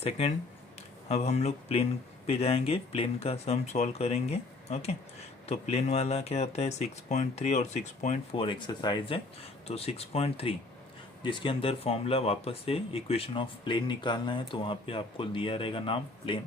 Second, अब हम लोग प्लेन पे जाएंगे, प्लेन का सम सॉल्व करेंगे। ओके, तो प्लेन वाला क्या होता है 6.3 और 6.4 एक्सरसाइज है। तो 6.3 जिसके अंदर फॉर्मूला वापस से इक्वेशन ऑफ प्लेन निकालना है, तो वहाँ पे आपको दिया रहेगा नाम प्लेन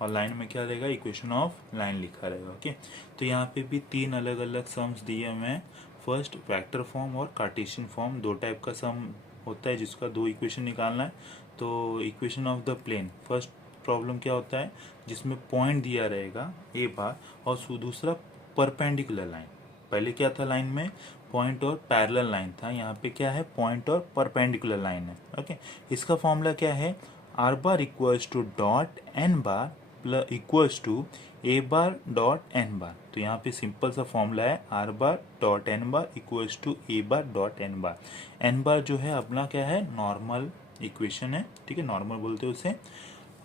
और लाइन में क्या रहेगा इक्वेशन ऑफ लाइन लिखा रहेगा। ओके, तो यहाँ पे भी तीन अलग अलग सम्स दिए हुए हैं। फर्स्ट वेक्टर फॉर्म और कार्टेशियन फॉर्म, दो टाइप का सम होता है जिसका दो इक्वेशन निकालना है। तो equation of the plane, first problem क्या होता है जिसमें पॉइंट दिया रहेगा ए बार और दूसरा परपेंडिकुलर लाइन। पहले क्या था लाइन में पॉइंट और पैरेलल लाइन था, यहाँ पे क्या है पॉइंट और परपेंडिकुलर लाइन है। ओके, इसका फॉर्मूला क्या है R bar equals to dot N bar plus equals to A bar dot N bar. तो यहाँ पे सिंपल सा फॉर्मूला है R bar dot N bar equals to A bar dot N bar. N bar जो है अपना क्या है नॉर्मल इक्वेशन है, ठीक है, नॉर्मल बोलते हैं उसे।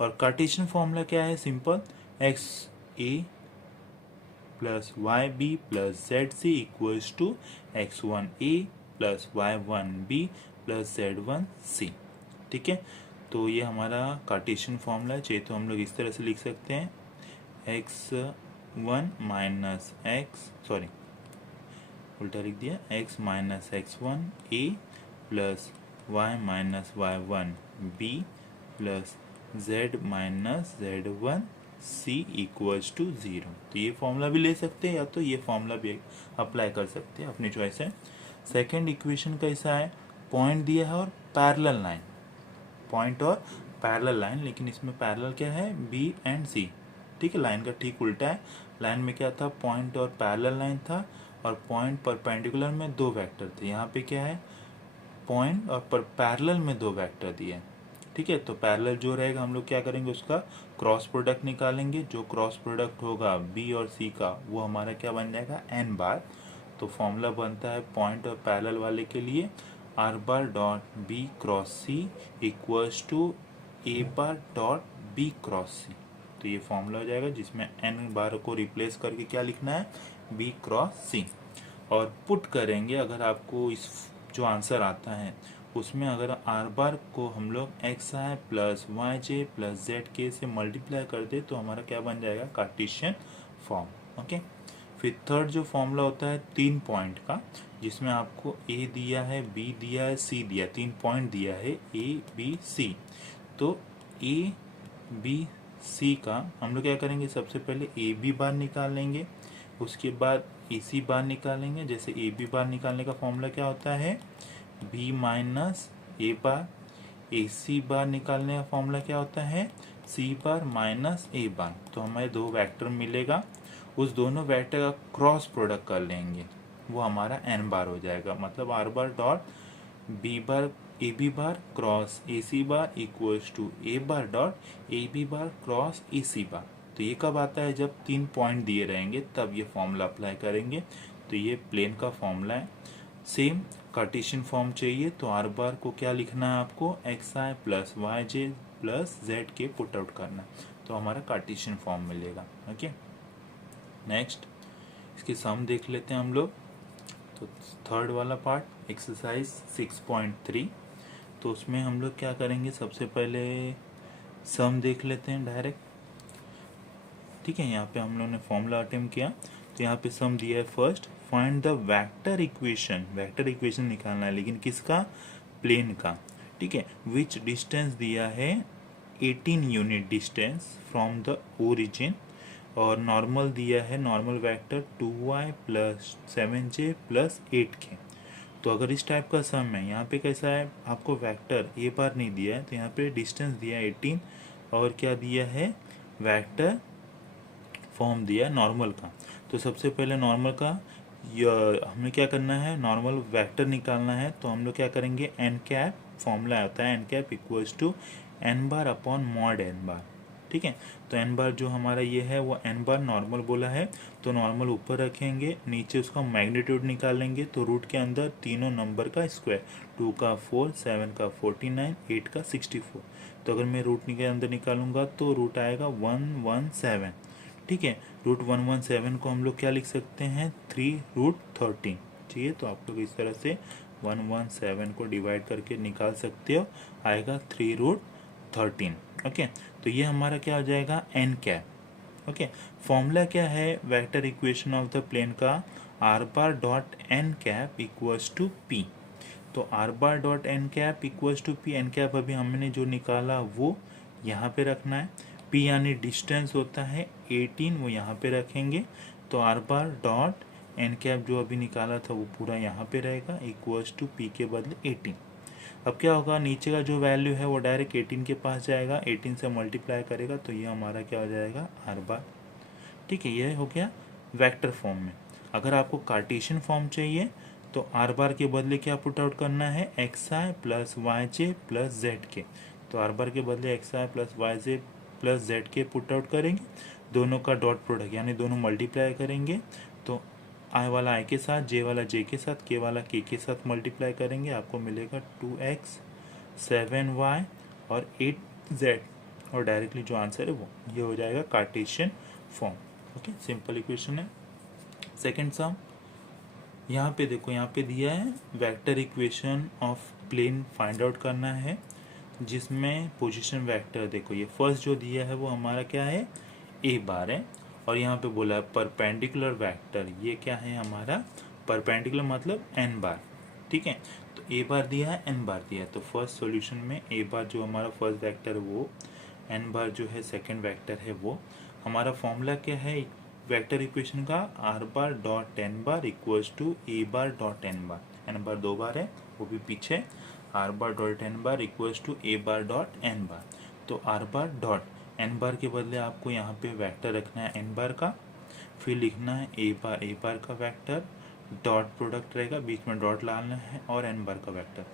और कार्टेशियन फॉर्मूला क्या है simple, X A plus Y B plus Z C equals to X one A plus Y one B plus Z one C. ठीक है, तो ये हमारा कार्टेशियन फॉर्मूला है। चाहिए तो हम लोग इस तरह से लिख सकते हैं x one minus x, sorry उल्टा लिख दिया, x minus x one A plus y minus y one B plus z minus z one c equals to 0। तो ये फॉर्मूला भी ले सकते हैं या तो ये फॉर्मूला भी अप्लाई कर सकते हैं, अपनी चॉइस है। सेकंड इक्वेशन कैसा है, पॉइंट दिया है और पैरेलल लाइन, पॉइंट और पैरेलल लाइन, लेकिन इसमें पैरेलल क्या है बी एंड सी। ठीक है, लाइन का ठीक उल्टा है। लाइन में क्या था पॉइंट और पैरेलल लाइन था और पॉइंट परपेंडिकुलर में दो वेक्टर थे। यहाँ पे क्या है पॉइंट और पैरेलल में दो वेक्टर दिए। ठीक है, तो पैरेलल जो रहेगा हम लोग क्या करेंगे उसका क्रॉस प्रोडक्ट निकालेंगे। जो क्रॉस प्रोडक्ट होगा बी और सी का वो हमारा क्या बन जाएगा एन बार। तो फॉर्मूला बनता है पॉइंट और पैरेलल वाले के लिए R bar dot B cross C equals to A bar dot B cross C. तो ये फॉर्मूला हो जाएगा जिसमें एन बार को रिप्लेस करके क्या लिखना है बी क्रॉस सी। और पुट करेंगे अगर आपको इस जो आंसर आता है उसमें अगर आर बार को हम लोग एक्स आई प्लस वाई जे प्लस जेड के से मल्टीप्लाई कर दे तो हमारा क्या बन जाएगा कार्टेशियन फॉर्म। ओके, फिर थर्ड जो फॉर्मूला होता है 3 पॉइंट का, जिसमें आपको ए दिया है बी दिया है सी दिया, 3 पॉइंट दिया है ए बी सी। तो ए बी सी का हम लोग क्या करेंगे सबसे पहले ए बी बार निकाल लेंगे, उसके बाद ए सी बार निकालेंगे। जैसे ए बी बार निकालने का फॉर्मूला क्या होता है बी माइनस ए बार, ए सी बार निकालने का फॉर्मूला क्या होता है सी बार माइनस ए बार। तो हमें दो वेक्टर मिलेगा, उस दोनों वेक्टर का क्रॉस प्रोडक्ट कर लेंगे, वो हमारा एन बार हो जाएगा। मतलब R bar dot B bar A B bar cross A C bar equals to A bar dot A B bar cross A C bar. तो ये कब आता है जब 3 पॉइंट दिए रहेंगे तब ये फॉर्मूला अप्लाई करेंगे। तो ये प्लेन का फॉर्मूला है। सेम कार्टेशियन फॉर्म चाहिए तो आर बार को क्या लिखना है आपको एक्स आई प्लस वाई जे प्लस जेड के पुट आउट करना है, तो हमारा कार्टेशियन फॉर्म मिलेगा। ओके, नेक्स्ट इसके सम देख लेते हैं हम लोग। तो थर्ड वाला पार्ट एक्सरसाइज 6.3, तो उसमें हम लोग क्या करेंगे सबसे पहले सम देख लेते हैं डायरेक्ट। ठीक है, यहाँ पे हम लोगों ने फॉर्मूला अटेम्प्ट किया तो यहाँ पे सम दिया है first find the vector equation, vector equation निकालना है लेकिन किसका प्लेन का। ठीक है, विच डिस्टेंस दिया है 18 unit distance from the origin और नॉर्मल दिया है normal vector 2y plus 7j plus 8k। तो अगर इस टाइप का सम है यहाँ पे कैसा है आपको वेक्टर ए बार नहीं दिया है तो यहाँ पे डिस्टेंस दिया है 18 और क्या दिया है वेक्टर फॉर्म दिया नॉर्मल का। तो सबसे पहले नॉर्मल का हमें क्या करना है नॉर्मल वेक्टर निकालना है। तो हम लोग क्या करेंगे एन कैप, फॉर्मूला आता है N cap equals to N bar upon mod N bar. ठीक है, तो एन बार जो हमारा ये है वो एन बार नॉर्मल बोला है तो नॉर्मल ऊपर रखेंगे, नीचे उसका मैग्नीट्यूड निकालेंगे। तो रूट के अंदर तीनों नंबर का स्क्वायर, 2 का 4, 7 का 49, 8 का 64। तो अगर मैं रूट के अंदर निकालूंगा तो रूट आएगा 117। ठीक है, रूट 117 को हम लोग क्या लिख सकते हैं 3 रूट 13। ठीक है, तो आप लोग इस तरह से 117 को डिवाइड करके निकाल सकते हो, आएगा 3 रूट 13। ओके, तो ये हमारा क्या हो जाएगा, एन कैप। ओके, फॉर्मूला क्या है vector equation of the plane का, R bar dot N cap equals to P. तो are bar dot N cap equals to P, N cap अभी हमने जो निकाला वो यहाँ पे रखना है, पी यानी डिस्टेंस होता है 18, वो यहाँ पे रखेंगे। तो are bar dot N cap जो अभी निकाला था वो पूरा यहाँ पे रहेगा, इक्वल्स टू पी के बदले 18। अब क्या होगा, नीचे का जो वैल्यू है वो डायरेक्ट 18 के पास जाएगा, 18 से मल्टीप्लाई करेगा, तो ये हमारा क्या हो जाएगा, आर बार। ठीक है, ये हो गया वेक्टर फॉर्म में। अगर आपको कार्टेशियन फॉर्म चाहिए तो आर बार के बदले क्या पुट आउट करना है, एक्स आई प्लस वाई जे प्लस जेड के। तो आर बार के बदले एक्स आई प्लस वाई जे प्लस जेड के पुट आउट करेंगे, दोनों का डॉट प्रोडक्ट यानी दोनों मल्टीप्लाई करेंगे, तो आई वाला आई के साथ, जे वाला जे के साथ, के वाला के साथ मल्टीप्लाई करेंगे, आपको मिलेगा 2x 7y और 8z, और डायरेक्टली जो आंसर है वो ये हो जाएगा Cartesian form. Okay, simple equation है। सेकंड सम, यहाँ पे देखो, यहाँ पे दिया है vector equation of plane find out करना है, जिसमें पोजीशन वेक्टर देखो, ये फर्स्ट जो दिया है वो हमारा क्या है, ए बार है, और यहाँ पे बोला है परपेंडिकुलर वेक्टर, ये क्या है हमारा परपेंडिकुलर मतलब एन बार। ठीक है, तो ए बार दिया है, एन बार दिया है, तो फर्स्ट सॉल्यूशन में ए बार जो हमारा फर्स्ट वेक्टर है वो, एन बार जो है सेकंड वेक्टर है वो। हमारा फॉर्मूला क्या है वेक्टर इक्वेशन का, R bar dot N bar equals to A bar dot N bar, N bar 2 bar है वो भी पीछे, R bar dot N bar equals to A bar dot N bar. तो are bar dot N bar के बदले आपको यहाँ पे वेक्टर रखना है एन बार का, फिर लिखना है ए बार का वेक्टर, डॉट प्रोडक्ट रहेगा, बीच में डॉट डालना है, और एन बार का वेक्टर।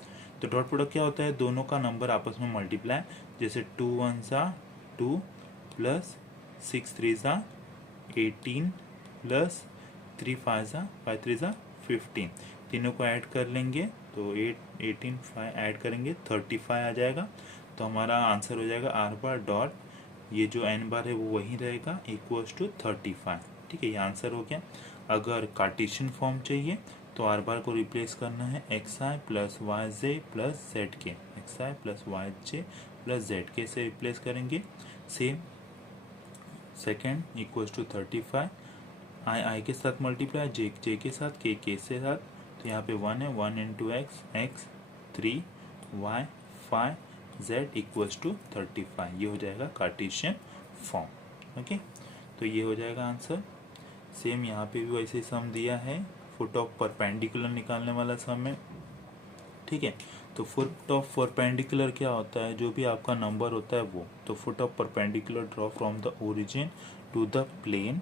तो डॉट प्रोडक्ट क्या होता है, दोनों का नंबर आपस में मल्टीप्लाई, जैसे 2 1 सा 2 प्लस 6 3 सा 18 प्लस 3 5 सा 5 3 सा 15, तीनों को ऐड कर लेंगे तो 8 18 5 ऐड करेंगे 35 आ जाएगा। तो हमारा आंसर हो जाएगा आर बार डॉट, ये जो एन बार है वो वही रहेगा, इक्वल्स टू 35। ठीक है, ये आंसर हो गया। अगर कार्टेशियन फॉर्म चाहिए तो आर बार को रिप्लेस करना है एक्स आई प्लस वाई जे प्लस जेड के, एक्स आई प्लस वाई जे प्लस जेड के से रिप्लेस करेंगे। सेम सेकेंड इक्वल्स टू 35, आई के साथ मल्टीप्लाई, जे के साथ, के से साथ, तो यहाँ पे 1 है, 1 into x, x 3 y 5 z equals to 35, ये हो जाएगा कार्टेशियन फॉर्म। ओके, तो ये हो जाएगा आंसर। सेम यहाँ पे भी वैसे सम दिया है, फुट ऑफ परपेंडिकुलर निकालने वाला सम है। ठीक है, तो फुट ऑफ परपेंडिकुलर क्या होता है, जो भी आपका नंबर होता है वो, तो foot of perpendicular draw from the origin to the plane.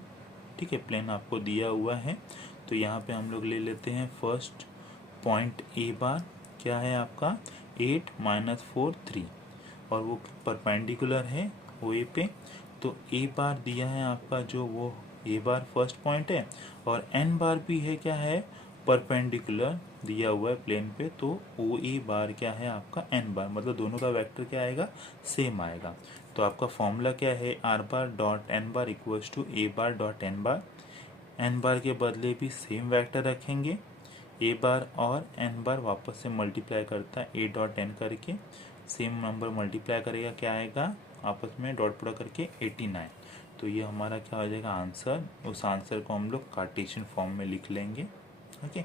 ठीक है, प्लेन आपको दिया हुआ है, तो यहाँ पे हम लोग ले लेते हैं फर्स्ट पॉइंट ए बार, क्या है आपका 8 - 4 3, और वो परपेंडिकुलर है ओ ए पे, तो ए बार दिया है आपका जो वो ए बार फर्स्ट पॉइंट है, और एन बार भी है क्या है परपेंडिकुलर दिया हुआ है प्लेन पे, तो ओ ए बार क्या है आपका एन बार, मतलब दोनों का वेक्टर क्या आएगा, सेम आएगा। तो आपका फॉर्मूला क्या है, R bar dot N bar equals to A bar dot N bar, N bar के बदले भी सेम वेक्टर रखेंगे, ए बार और एन बार वापस से मल्टीप्लाई करता है ए डॉट एन करके, सेम नंबर मल्टीप्लाई करेगा, क्या आएगा आपस में डॉट प्रोडक्ट करके 89। तो ये हमारा क्या हो जाएगा आंसर, उस आंसर को हम लोग कार्टेशियन फॉर्म में लिख लेंगे। ओके,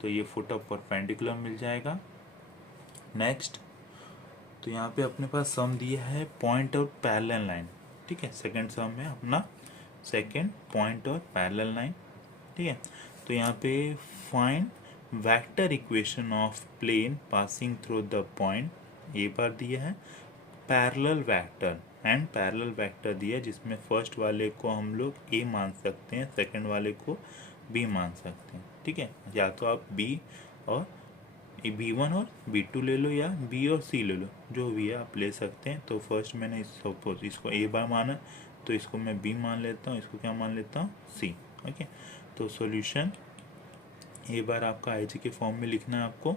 तो ये फुट ऑफ परपेंडिकुलर मिल जाएगा। नेक्स्ट, तो यहाँ पे अपने पास सम दिया है पॉइंट और पैरेलल लाइन। ठीक है, सेकंड सम है अपना, सेकंड पॉइंट और पैरेलल लाइन। ठीक है, तो यहाँ पे find vector equation of plane passing through the point A bar दिया है, parallel vector and parallel vector दिया, जिसमें फर्स्ट वाले को हम लोग ए मान सकते हैं, सेकंड वाले को बी मान सकते हैं। ठीक है, या तो आप बी और B1 और B2 ले लो, या बी और सी ले लो, जो भी है आप ले सकते हैं। तो फर्स्ट मैंने सपोज इसको ए बार माना, तो इसको मैं बी मान लेता हूँ, इसको क्या मान लेता हूँ, सी। ओके, तो सॉल्यूशन ए बार आपका आई जी के फॉर्म में लिखना है आपको,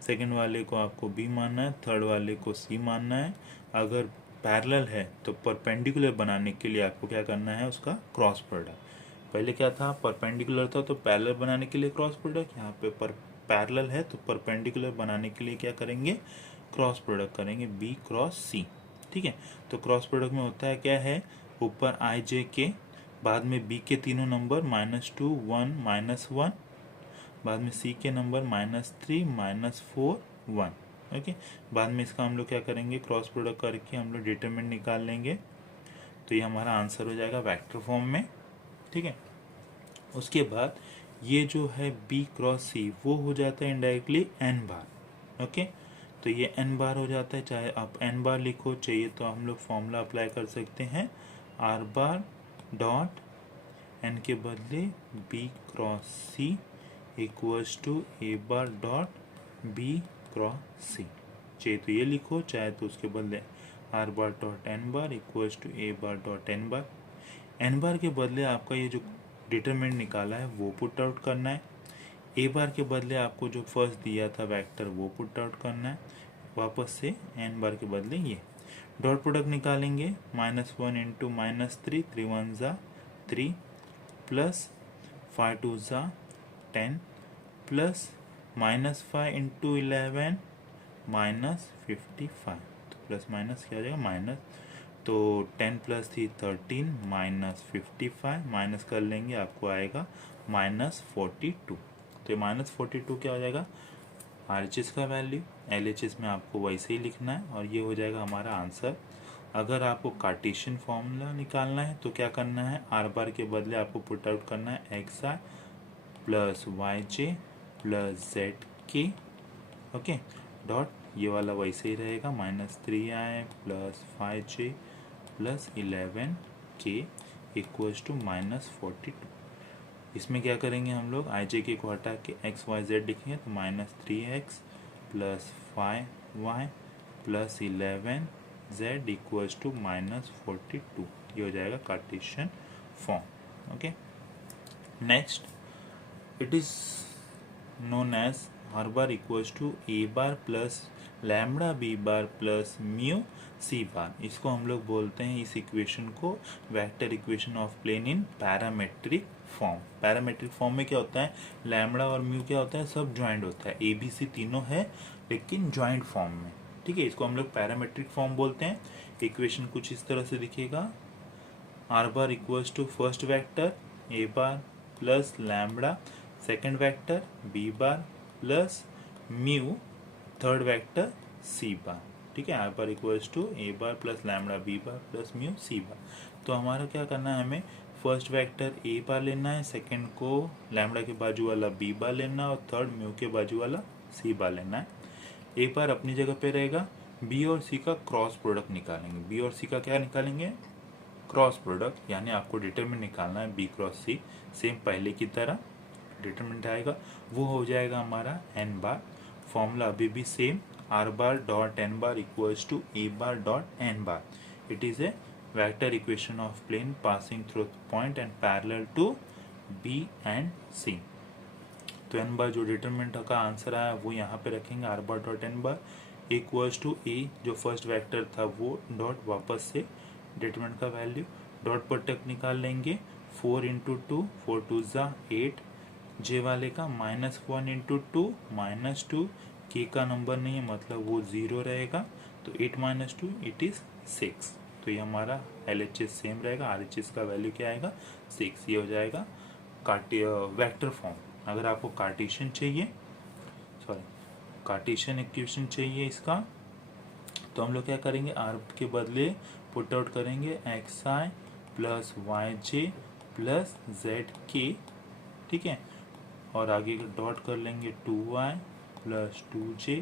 सेकंड वाले को आपको बी मानना है, थर्ड वाले को सी मानना है। अगर पैरेलल है तो परपेंडिकुलर बनाने के लिए आपको क्या करना है, उसका क्रॉस प्रोडक्ट। पहले क्या था, परपेंडिकुलर था तो पैरेलल बनाने के लिए क्रॉस प्रोडक्ट, यहाँ पे पैरेलल है तो परपेंडिकुलर बनाने के लिए क्या करेंगे, क्रॉस प्रोडक्ट करेंगे, बी क्रॉस सी। ठीक है। तो क्रॉस प्रोडक्ट में होता है क्या है, ऊपर आई जे के, बाद में बी के तीनों नंबर -2 1 -1, बाद में सी के नंबर -3 -4 1। ओके, बाद में इसका हम लोग क्या करेंगे, क्रॉस प्रोडक्ट करके हम लोग डिटरमिनेंट निकाल लेंगे। तो ये हमारा आंसर हो जाएगा वेक्टर फॉर्म में। ठीक है, उसके बाद ये जो है बी क्रॉस सी वो हो जाता है इनडायरेक्टली एन बार। ओके, तो ये एन बार हो जाता है, चाहे आप एन बार लिखो, चाहिए तो हम लोग फॉर्मूला अप्लाई कर सकते हैं, आर बार डॉट एन के बदले B cross C equals to A bar dot B cross C. चाहिए तो ये लिखो, चाहे तो उसके बदले R bar dot N bar equals to A bar dot N bar. N bar के बदले आपका ये जो डिटरमिनेंट निकाला है वो पुट आउट करना है। ए बार के बदले आपको जो फर्स्ट दिया था वेक्टर वो पुट आउट करना है। वापस से एन बार के बदले ये डॉट प्रोडक्ट निकालेंगे, -1 इंटू -3, 3 1 ज़ा 3 प्लस 5 2 ज़ा 10 प्लस -5 इंटू 11 -55। तो प्लस माइनस क्या हो जाएगा, माइनस, तो 10 प्लस 3 13 -55 माइनस कर लेंगे, आपको आएगा -42। तो -42 क्या हो जाएगा, RHS का वैल्यू। LHS में आपको वैसे ही लिखना है और ये हो जाएगा हमारा आंसर। अगर आपको कार्टेशियन फॉर्मूला निकालना है तो क्या करना है, आर बार के बदले आपको पुट आउट करना है XI plus YJ plus ZK। Okay, dot ये वाला वैसे ही रहेगा, -3I plus 5J plus 11K equals to -42। इसमें क्या करेंगे हम लोग, आई जे के को हटा के XYZ लिखेंगे, तो -3X plus 5Y plus 11Z equals to -42। ये हो जाएगा Cartesian form. Okay, next it is known as R bar equals to A bar plus lambda B bar plus mu C bar. इसको हम लोग बोलते हैं, इस इक्वेशन को, vector equation of plane in parametric form. Parametric form में क्या होता है, लैम्बडा और म्यू क्या होता है, सब ज्वाइंट होता है, ए बी सी तीनों है लेकिन ज्वाइंट फॉर्म में। ठीक है, इसको हम लोग पैरामेट्रिक फॉर्म बोलते हैं। इक्वेशन कुछ इस तरह से दिखेगा, R bar equals to first vector A bar plus lambda, second vector B bar plus mu, third vector C bar. ठीक है, R bar equals to A bar plus lambda B bar plus mu C bar. तो हमारा क्या करना है, हमें first vector A बार लेना है, सेकंड को लैम्बडा के बाजू वाला बी बार लेना है और थर्ड म्यू के बाजू वाला सी बार लेना है। ए बार अपनी जगह पे रहेगा, बी और सी का क्रॉस प्रोडक्ट निकालेंगे। बी और सी का क्या निकालेंगे, क्रॉस प्रोडक्ट, यानी आपको डिटरमिनेंट निकालना है बी क्रॉस सी, सेम पहले की तरह डिटरमिनेंट आएगा, वो हो जाएगा हमारा एन बार। फॉर्मूला अभी भी same, R bar dot N bar equals to A bar dot N bar. It is a vector equation of plane passing through point and parallel to B and C. तो N bar जो determinant का answer आया वो यहाँ पे रखेंगे, R bar dot N bar equals to A, जो first vector था वो, डॉट वापस से डिटरमिनेंट का वैल्यू, डॉट प्रोडक्ट निकाल लेंगे, 4 इंटू 2 4 2 ज़ा 8, जे वाले का -1 इंटू 2 -2, के का नंबर नहीं है मतलब वो 0 रहेगा, तो 8 - 2 इट इज़ 6। तो ये हमारा LHS सेम रहेगा, RHS का वैल्यू क्या आएगा 6। ये हो जाएगा वेक्टर फॉर्म। अगर आपको कार्टेशियन चाहिए, कार्टेशियन इक्वेशन चाहिए इसका, तो हम लोग क्या करेंगे, आर के बदले पुट आउट करेंगे XI plus YJ plus ZK। ठीक है, और आगे डॉट कर लेंगे 2Y plus 2J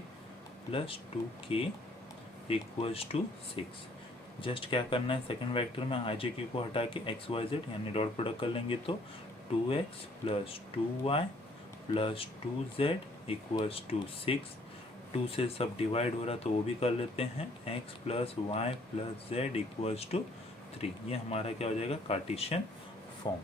plus 2K equals to 6। Just क्या करना है, सेकंड वेक्टर में आई जे के को हटा के XYZ यानी डॉट प्रोडक्ट कर लेंगे, तो 2X plus 2Y plus 2Z equals to 6। 2 से सब डिवाइड हो रहा तो वो भी कर लेते हैं, x plus y plus z equals to 3। ये हमारा क्या हो जाएगा, कार्टेशियन फॉर्म।